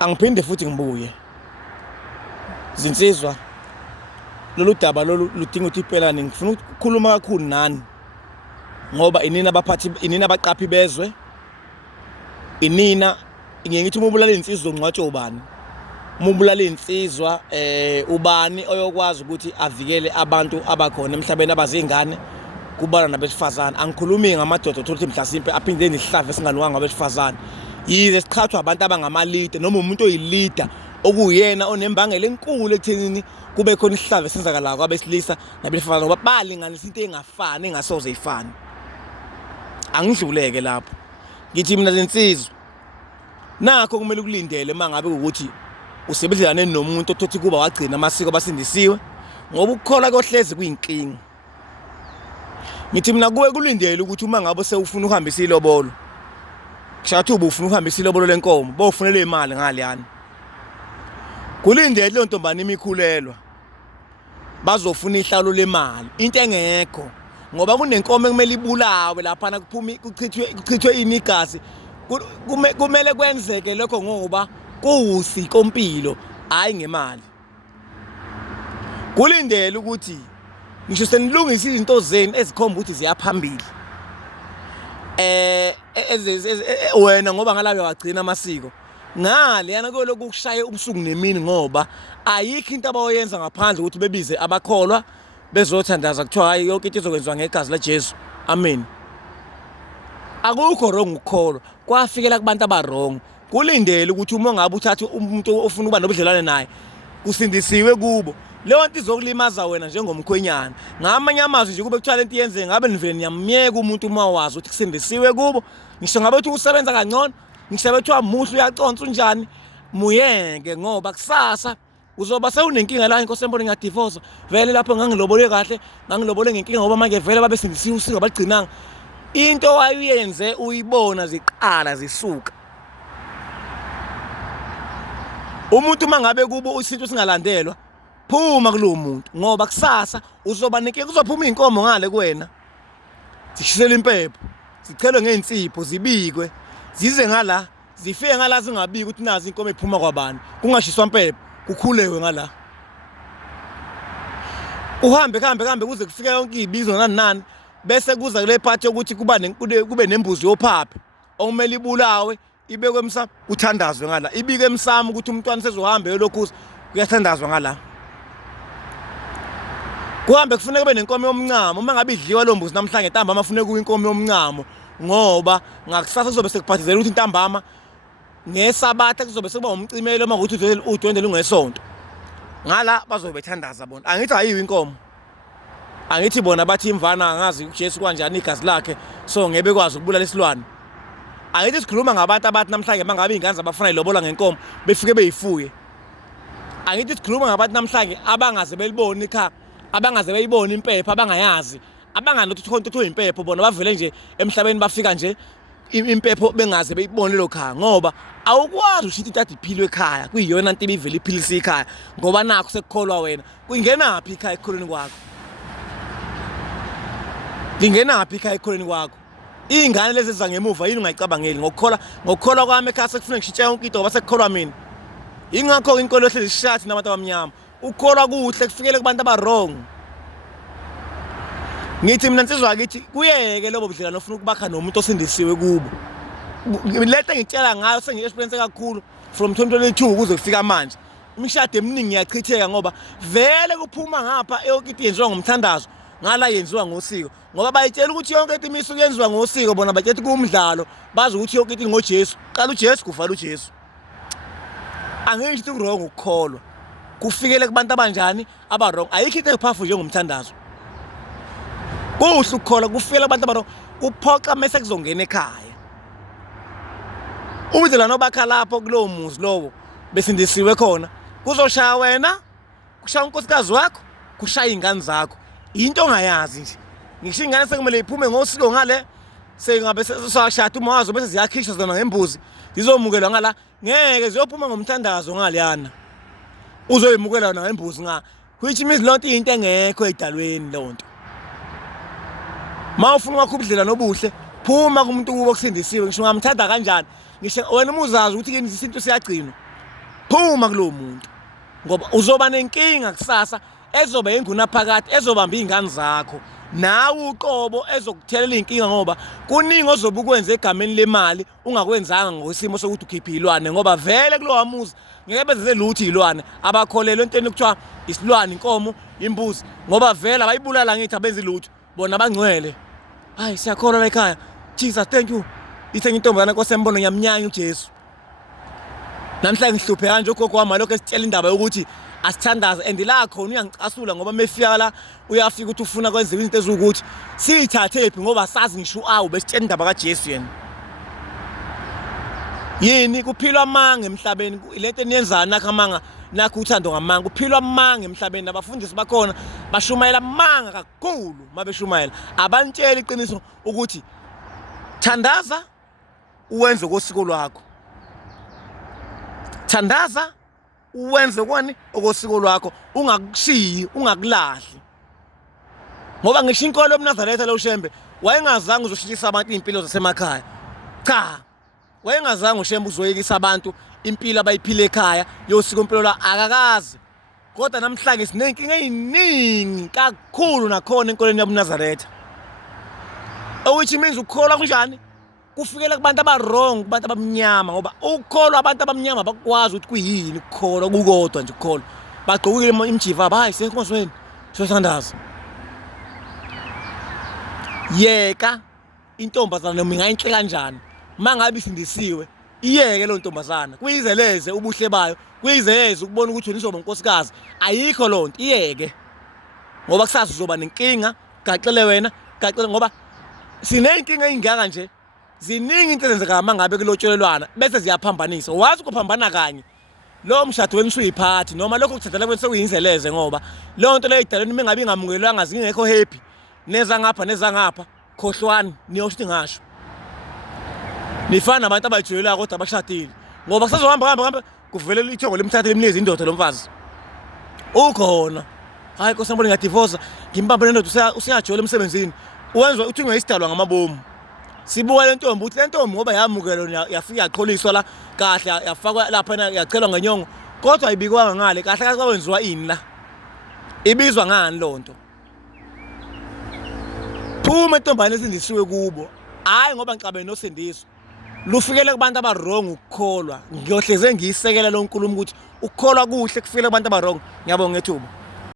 Angiphinde futhi ngibuye zinsizwa lolu daba lolu ludinga ukuthi iphelane. Ngifuna ukukhuluma kakhulu nani ngoba inina abaqaphi bezwe, inina ngeke ngithi umubulala insizwa ongcwatshe ubani, umubulala insizwa ubani oyokwazi ukuthi avikele abantu abakhona emhlabeni abazingane kubala nabesifazane. Angikhulumi ngamadoda ukuthi mhlasimpe aphinde nesihlava esingalunganga abesifazane, yize sichathwa abantu abangama-leader noma umuntu oyi-leader okuyena onembangela enkulu ekuthenini kube khona isihlava esenzakalayo kwabesilisa nabesifazane ngoba balinganisa into engafani engasoze ifane. Angidluleke lapho ngithi mina zinsizwa nakho kumele ukulindele mangabe ukuthi usebenzisane nomuntu othothi kuba wagcina amasiko abasindisiwe ngoba ukukhola kohlezi kuyinkinga. Ngithi mina kuwe kulindele ukuthi uma ngabe sewufuna ukuhambisa ilobolo, kushatha ufuna ukuhambisa ilobolo lenkomo bofunele imali ngaliyana, kulindele le ntombani imikhulelwa bazofuna ihlalo lemali into engekho ngoba kunenkomo ekumele ibulawe lapha kuchithwe inigazi. Kumele kwenzeke lokho ngoba kuwusikompilo hayi ngemali. Kulindele ukuthi ngisho senilungisa izinto zenu ezikhomba ukuthi ziyaphambili wena ngoba ngalabe wagcina amasiko ngale yana lokhu kushaya ubusuku nemini ngoba ayikho into abayenza ngaphandle ukuthi bebize abakholwa bezothandaza kuthiwa hayi yonke into izokwenziwa ngegazi laJesu. Amen. Akukho wrong ukukholwa, kwafikela kubantu abarong. Kulindele ukuthi uma ngabe uthathe umuntu ofuna ukuba nobudlelwane naye kusindisiwe kubo, leyo nto izokulimaza wena njengomkhwenyana. Ngamanye amazwi nje kube kuthiwa lento yenze ngabe nivele niyamyeka umuntu uma wazi ukuthi kusindisiwe kubo. Ngisho ngabe uthi usebenza kangcono, ngisho bethiwa muhle uyaconsa unjani, muyeke ngoba kusasa uzoba sewunenkinga la inkosi embone ngiyadivorce vele lapho ngangilobole kahle ngangilobole ngenkinga ngoba manje vele babe sindisiwe usiko abagcinanga. Into wayenze uyibona ziqala zisuka. Umuntu mangabe kubo isinto singalandelwa phuma kulowo muntu ngoba kusasa uzoba nenkinga, kuzophuma inkomo ngale kuwena zishisele impepho, zichelwe ngeinsipho, zibikwe zize ngala zifike ngala zingabiki ukuthi nazi inkomo ephuma kwabani, kungashiswa impepho kukhulewe ngala. Uhambe kuze kufike yonke ibizo nani bese kuza kule part yokuthi kube nembuzi yophaphe okumele ibulawe ibekwe emsamo uthandazwe ngala, ibike emsamo ukuthi umntwana sezohamba yolokhuza kuyathandazwa ngala. Kuhambe kufuneka kube nenkomo yomncamo, uma ngabe idliwa lo mbuzi namhlanje ntambama kufuneka kube inkomo yomncamo ngoba ngakusasa kuzobe sekuphathizela ukuthi intambama ngesabatha kuzobe sekuba umcimelo uma ukuthi udwendwe lungesonto ngala bazobe bethandaza bona. Angithi ayiyo inkomo, angithi bona bathi imvana angazi uJesu kanjani igazi lakhe so ngeke bekwazi ukubulala isilwane. Angithi sikhuluma ngabantu abathi namhlanje mangabe ingane zabafuna ilobola ngenkomo befike beyifuye. Angithi sikhuluma ngabantu namhlanje abangaze belibona ikhaya, abangaze beyibona impepho, abangayazi, abanganothi khona ukuthi impepho bona bavele nje emhlabeni bafika nje impepho bengaze beyibone lo khaya ngoba awukwazi ushithi intatha iphilwe ekhaya kuyiyona into ibivele iphilisa ikhaya ngoba nakho sekukholwa wena. Kungenaphi ikhaya ekukholweni kwakho? Lingenaphi ikhaya ekukholweni kwakho? Ingane lezi zangemuva yini ungayicabangeli ngokukholwa kwami ekhaya sekufuneka ngishintshe yonke into ngoba sekukholwa mina. Ingakho inkolo ehlezi ishathi nabantu abamnyama, ukukholwa kuhle kufikele kubantu abarong. Ngithi mina nsizwa akithi kuyeke lobo budlelwane ofuna ukubakha nomuntu osindisiwe kubo. Lethe ngitshela ngayo sengi-experience kakhulu from 2022 kuze kufika manje. Imishado eminingi iyachitheka ngoba vele kuphuma ngapha yonke into yenziwa ngomthandazo ngala yenziwa ngosiko ngoba bayitshela ukuthi yonke into imisuku yenziwa ngosiko, bona bathethe kumdlalo bazi ukuthi yonke into ngoJesu. Qala uJesu kuvala uJesu. Angithi kurong ukukholwa kufikele kubantu abanjani abarong. Ayikho into ephafu njengomthandazo. Kuhle ukukholwa kufikele abantu abarong kuphoqa mase kuzongena ekhaya. Ubudlelwane obakha lapho kulowo muzi lowo besindisiwe khona kuzoshaya wena, kushaya unkosikazi wakho, kushaya ingane zakho. Into ongayazi nje. Ngisho ingane sekumele iphume ngosiko ngale sengabe sesashada uma wazo bese ziyakhishwa zona ngembuzi zizomukelwa ngala, ngeke ziyophuma ngomthandazo ngaliyana uzoyimukela na ngembuzi nga which means lonto into engekho edalweni lonto. Mawufuna wakho ubudlelwane obuhle phuma kumuntu kubo kusindisiwe. Ngisho ngamthanda kanjani, ngisho wena umuzazi ukuthi kini isinto siyagcinwa phuma kulowo muntu ngoba uzoba nenkinga kusasa ezoba ingunaphakade ezobamba izingane zakho nawe uqobo ezokuthelela inkinga ngoba kuningi ozobe ukwenza egameni lemali ungakwenzanga ngosimo sokuthi ukhipha izilwane ngoba vele kulowa muzi ngeke benze lutho izilwane abakholelwe entweni kuthiwa isilwane inkomo imbuzi ngoba vele abayibulala ngithi abenzi lutho bona abangcwele hayi siyakholwa la ekhaya Jesus thank you ithe intombazana kosembono ngiyamnyanya uJesu namhla ngihluphe kanje ugogo wami lokho esitshela indaba yokuthi asithandaze and la khona uyangicasula ngoba mefika la uyafika ukuthi ufuna kwenza izinto ezukuthi siyithathephi ngoba sazi ngisho awu besitshela indaba kaJesu yena yini kuphilwa amanga emhlabeni lento eniyenzana nakho amanga nakho uthando ngamanga kuphilwa amanga emhlabeni abafundisi bakhona bashumayela amanga kakhulu mabeshumayela abantshela iqiniso ukuthi thandaza uwenze ngosiko lwakho thandaza uwenze kwani okosiko lwakho ungakushiyi ungakulahli ngoba ngisho inkolo yoMnazaretha lo Shembe wayengazange uzoshilisa abantu impilo zasemakhaya cha wayengazange uShembe uzoyekisa abantu impilo abayiphile ekhaya yosiko impilo la akakazi kodwa namhlanje sinenkinga eziningi kakhulu nakhona enkolweni yoMnazaretha which means ukukholwa kunjani kufikela kubantu abarong kubantu abamnyama ngoba ukukholwa abantu abamnyama bakwazi ukuthi kuyini ukukholwa kukodwa nje ukukholwa bagqokile imjiva hayi senkonzweni siyothandaza yeka intombazana noma ingayinhle kanjani mangabe isindisiwe iyeke lo ntombazana kuyizeleze ubuhle bayo kuyizeleze ukubona ukuthi nizoba unkosikazi ayikho lonto iyeke ngoba kusasa uzoba nenkinga gaxele wena gaxele ngoba sineyinkinga ezingaka nje ziningi into ezenzeka mangabe kulotshelelwana bese ziyaphambanisa wazi ukuphambana kanye lo mshado wenu uyiphathi noma lokho kuthathela kwenu sekuyinzeleze ngoba lo nto leyo idalweni mengabe ingamukelwanga zingekho happy neza ngapha khohlwani niyosho ngasho nifana nabantu abayijulelayo kodwa abashadile ngoba kusazohamba kuvele ithongo lemthathe lemnikeza indoda lomfazi ukhona hayi kosambole ngiyadivorce ngimbambe nendoda usiyajola emsebenzini uwenza uthi ungeyisidalwa ngamabomu sibuka le ntombi uthi le ntombi ngoba yamukelo yafika yaqholiswa la kahle yafakwa lapha yachelwa ngenyongo kodwa ayibikwanga ngale kahle kahle kwenziwa ini la ibizwa ngani lonto phuma intombane esindisiwe kubo hayi ngoba ngicabene nosindiso lufikele kubantu abarong ukukholwa ngiyohleze ngiyisekela lo nkulumo ukuthi ukukholwa kuhle kufikele kubantu abarong ngiyabonga ngethuba